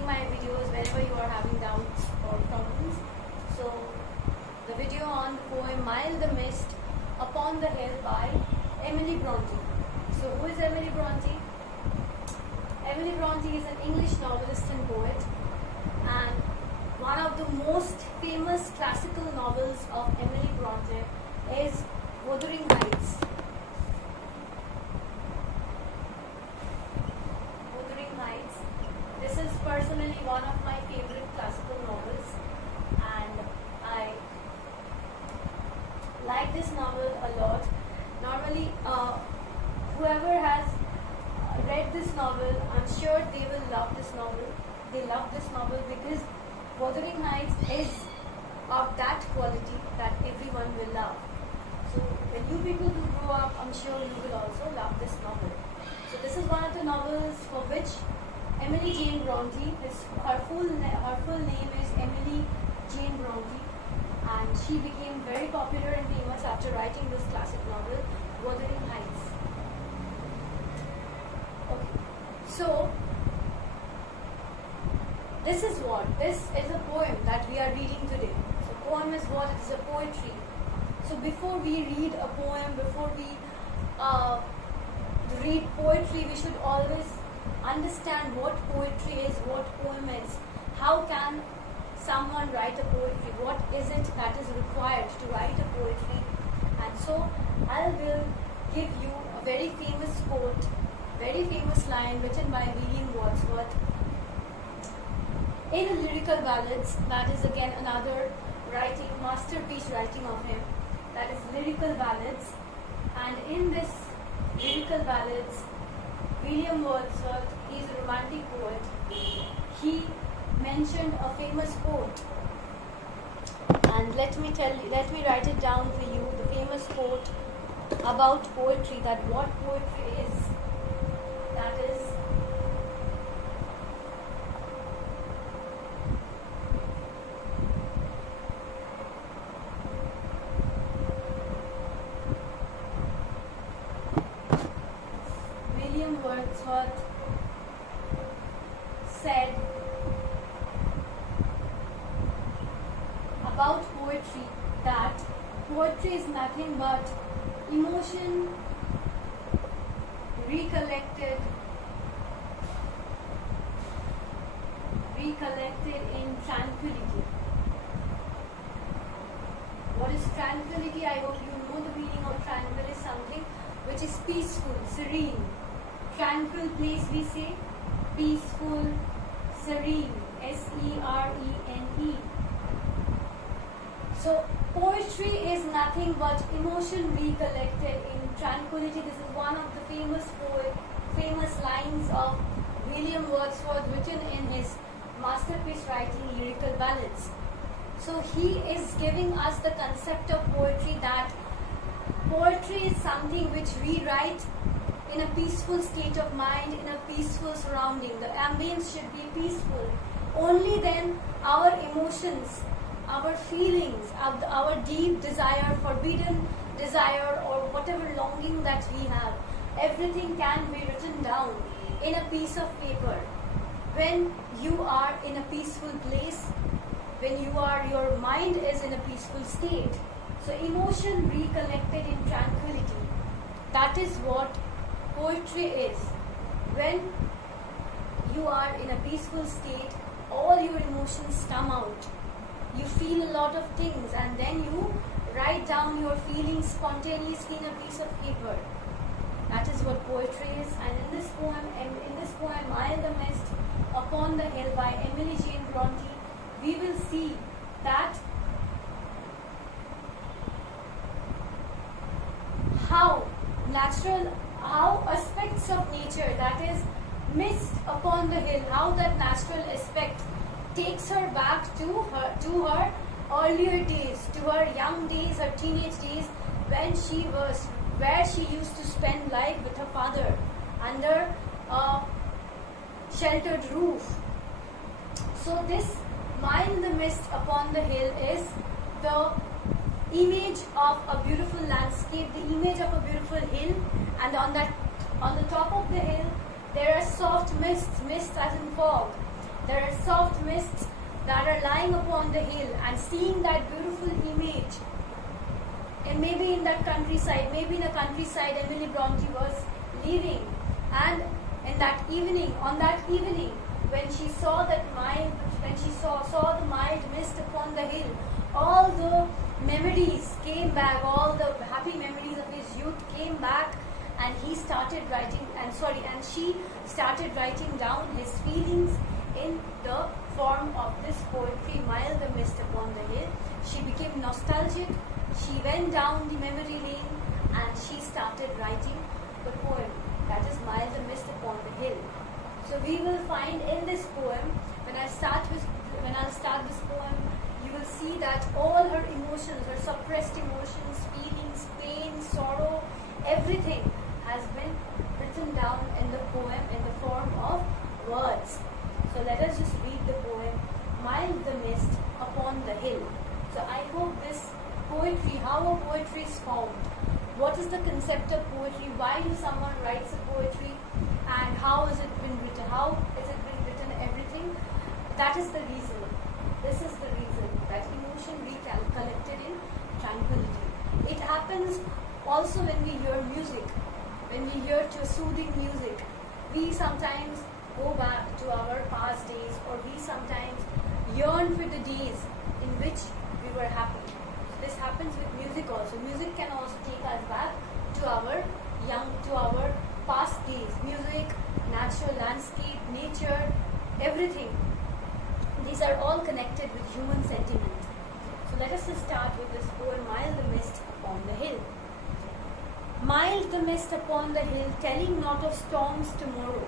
watching my videos whenever you are having doubts or problems. So, the video on the poem Mile the Mist Upon the Hill by Emily Bronte. So, who is Emily Bronte? Emily Bronte is an English novelist and poet, and one of the most famous classical novels of Emily Bronte is Wuthering Heights. Wuthering Heights. This is personally one of my favorite classical novels, and I like this novel a lot. Normally, whoever has read this novel, I'm sure they will love this novel. They love this novel because Wuthering Heights is of that quality that everyone will love. So when you people will grow up, I'm sure you will also love this novel. So this is one of the novels for which Emily Jane Bronte, her full name is Emily Jane Bronte, and she became very popular and famous after writing this classic novel, Wuthering Heights. Okay, so this is a poem that we are reading today. So poem is what? It is a poetry. So before we read a poem, before we read poetry, we should always understand what poetry is, what poem is. How can someone write a poetry? What is it that is required to write a poetry? And so I will give you a very famous quote, very famous line written by William Wordsworth in Lyrical Ballads. That is again another masterpiece writing of him. That is Lyrical Ballads. And in this Lyrical Ballads, William Wordsworth, he is a romantic poet. He mentioned a famous quote. And let me write it down for you, the famous quote about poetry, that what poetry is. That is, William Wordsworth said about poetry that poetry is nothing but emotion recollected in tranquility. What is tranquility? I hope you know the meaning of tranquil is something which is peaceful, serene. Tranquil place, we say peaceful, serene, S-E-R-E-N-E. So poetry is nothing but emotion recollected in tranquility. This is one of the famous lines of William Wordsworth written in his masterpiece writing Lyrical Ballads. So he is giving us the concept of poetry, that poetry is something which we write in a peaceful state of mind, in a peaceful surrounding. The ambience should be peaceful. Only then our emotions, our feelings, our deep desire, forbidden desire, or whatever longing that we have, everything can be written down in a piece of paper. When you are in a peaceful place, when your mind is in a peaceful state. So emotion recollected in tranquility. That is what poetry is. When you are in a peaceful state, all your emotions come out. You feel a lot of things, and then you write down your feelings spontaneously in a piece of paper. That is what poetry is. And in this poem, Mile the Mist Upon the Hill by Emily Jane Bronte, we will see that how aspects of nature, that is mist upon the hill, how that natural aspect takes her back to her earlier days, to her young days, her teenage days, where she used to spend life with her father under a sheltered roof. So this Mile in the Mist Upon the Hill is the image of a beautiful landscape, the image of a beautiful hill, and on the top of the hill there are soft mists as in fog, there are soft mists that are lying upon the hill, and seeing that beautiful image, and maybe in that countryside, maybe in a countryside Emily Bronte was living, and in that evening, on that evening, when she saw that mild, when she saw the mild mist upon the hill, all the memories came back, all the happy memories of his youth came back, and he started writing, and she started writing down his feelings in the form of this poetry, Mild the Mist Upon the Hill. She became nostalgic, she went down the memory lane, and she started writing the poem, that is Mild the Mist Upon the Hill. So we will find in this poem, when I'll start this poem, you will see that all her emotions, her suppressed emotions, feelings, pain, sorrow, everything has been written down in the poem in the form of words. So let us just read the poem, Mild the Mist Upon the Hill. So I hope this poetry, how a poetry is formed, what is the concept of poetry, why do someone writes a poetry, and how has it been written, how has it been written, everything, that is the reason. This is the reason that emotion we collected in tranquility. It happens also when we hear music, when we hear to soothing music, we sometimes go back to our past days, or we sometimes yearn for the days in which we were happy. This happens with music also. Music can also take us back to our past days. Music, natural landscape, nature, everything. These are all connected with human sentiment. So let us just start with this poem, Mild the Mist Upon the Hill. Mild the mist upon the hill, telling not of storms tomorrow.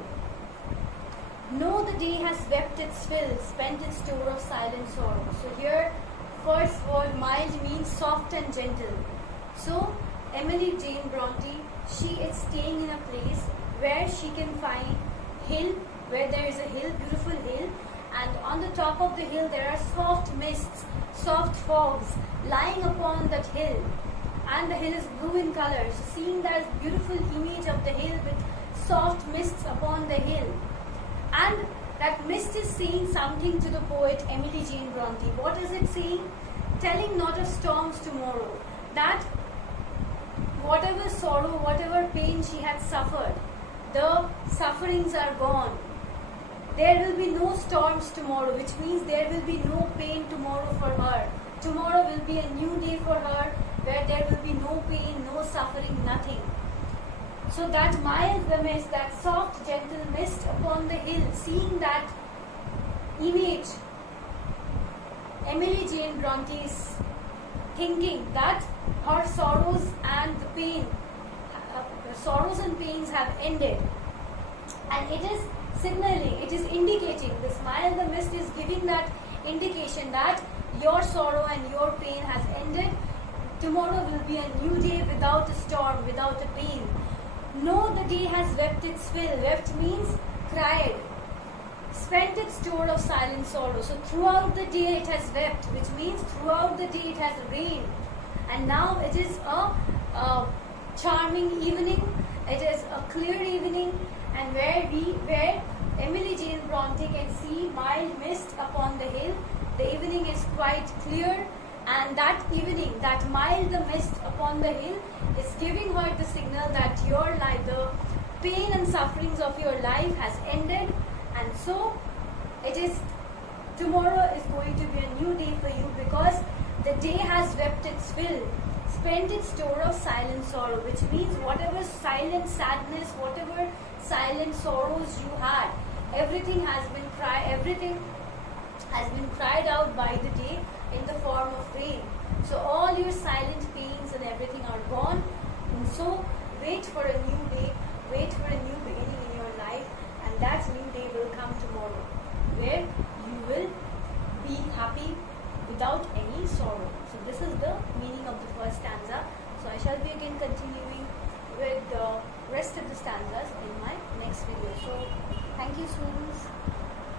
No, the day has wept its fill, spent its store of silent sorrow. So here, first word, mild, means soft and gentle. So Emily Jane Bronte, she is staying in a place where she can find hill, where there is a hill, beautiful hill, and on the top of the hill there are soft mists, soft fogs lying upon that hill, and the hill is blue in color. So seeing that beautiful image of the hill with soft mists upon the hill, and that mist is saying something to the poet Emily Jane Bronte. What is it saying? Telling not of storms tomorrow, that whatever sorrow, whatever pain she had suffered, the sufferings are gone. There will be no storms tomorrow, which means there will be no pain tomorrow for her. Tomorrow will be a new day for her, where there will be no pain, no suffering, nothing. So that mild the mist, that soft, gentle mist upon the hill, seeing that image, Emily Jane Bronte is thinking that her sorrows and the pain, sorrows and pains have ended, and it is signaling, it is indicating, the smile, the mist is giving that indication that your sorrow and your pain has ended. Tomorrow will be a new day without a storm, without a pain. No, the day has wept its fill. Wept means cried. Spent its store of silent sorrow. So throughout the day it has wept, which means throughout the day it has rained. And now it is a charming evening. It is a clear evening, and where Emily Jane Bronte can see mild mist upon the hill. The evening is quite clear, and that evening, that mild the mist upon the hill is giving her the signal that your life, the pain and sufferings of your life has ended, and so it is, tomorrow is going to be a new day for you, because the day has wept its fill, spent its store of silent sorrow, which means whatever silent sadness, whatever silent sorrows you had, everything has been cried out by the day in the form of rain. So all your silent pains and everything are gone, and so wait for a new day, wait for a new beginning in your life, and that new day will come tomorrow, where you will be happy without any sorrow. So this is the meaning of the first stanza. So I shall be again continuing with the rest of the stanzas in my next video. So thank you, students.